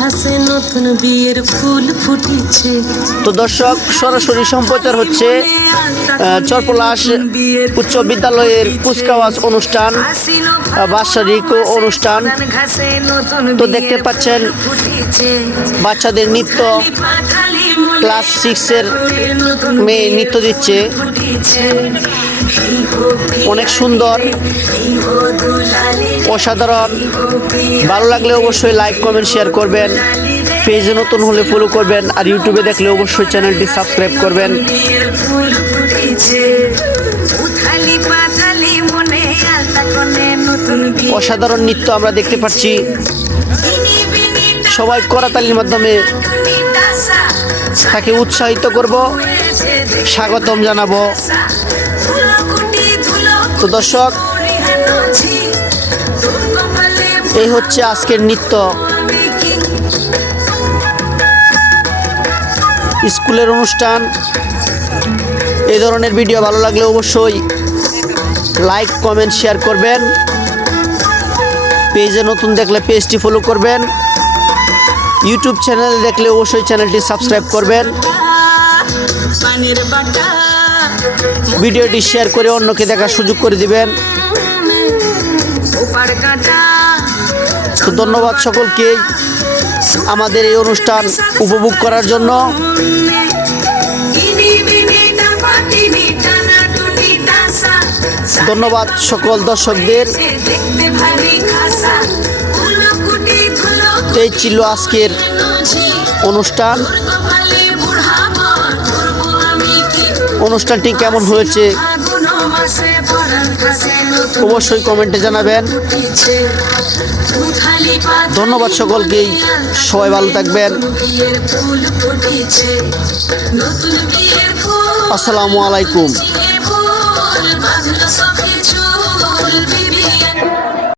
ঘাসে নতুন বিয়ের ফুল ফুটেছে। তো দর্শক, সরাসরি সম্প্রচার হচ্ছে চরপলাশ উচ্চ বিদ্যালয়ের কুচকাওয়াজ অনুষ্ঠান, বাৎসরিক অনুষ্ঠান। তো দেখতে পাচ্ছেন বাচ্চাদের নৃত্য, ক্লাস 6-এর মেয়ে নৃত্য দিচ্ছে, অনেক সুন্দর, অসাধারণ। ভালো লাগলে অবশ্যই লাইক, কমেন্ট, শেয়ার করবেন। পেজে নতুন হলে ফলো করবেন, আর ইউটিউবে দেখলে অবশ্যই চ্যানেলটি সাবস্ক্রাইব করবেন। অসাধারণ নৃত্য আমরা দেখতে পাচ্ছি। সবাই করতালির মাধ্যমে তাকে উৎসাহিত করব, স্বাগতম জানাবো। তো দর্শক, এই হচ্ছে আজকের নৃত্য। স্কুলের অনুষ্ঠান। এই ধরনের ভিডিও ভালো লাগলে অবশ্যই লাইক, কমেন্ট, শেয়ার করবেন। পেজে নতুন দেখলে পেজটি ফলো করবেন। ইউটিউব চ্যানেল দেখলে অবশ্যই চ্যানেলটি সাবস্ক্রাইব করবেন। ভিডিওটি শেয়ার করে অন্যকে দেখার সুযোগ করে দিবেন। তো ধন্যবাদ সকলকে আমাদের এই অনুষ্ঠান উপভোগ করার জন্য। ধন্যবাদ সকল দর্শকদের। এই ছিল আজকের অনুষ্ঠান। অনুষ্ঠানটি কেমন হয়েছে অবশ্যই কমেন্টে জানাবেন। ধন্যবাদ সকলকেই। সবাই ভালো থাকবেন। আসসালামু আলাইকুম।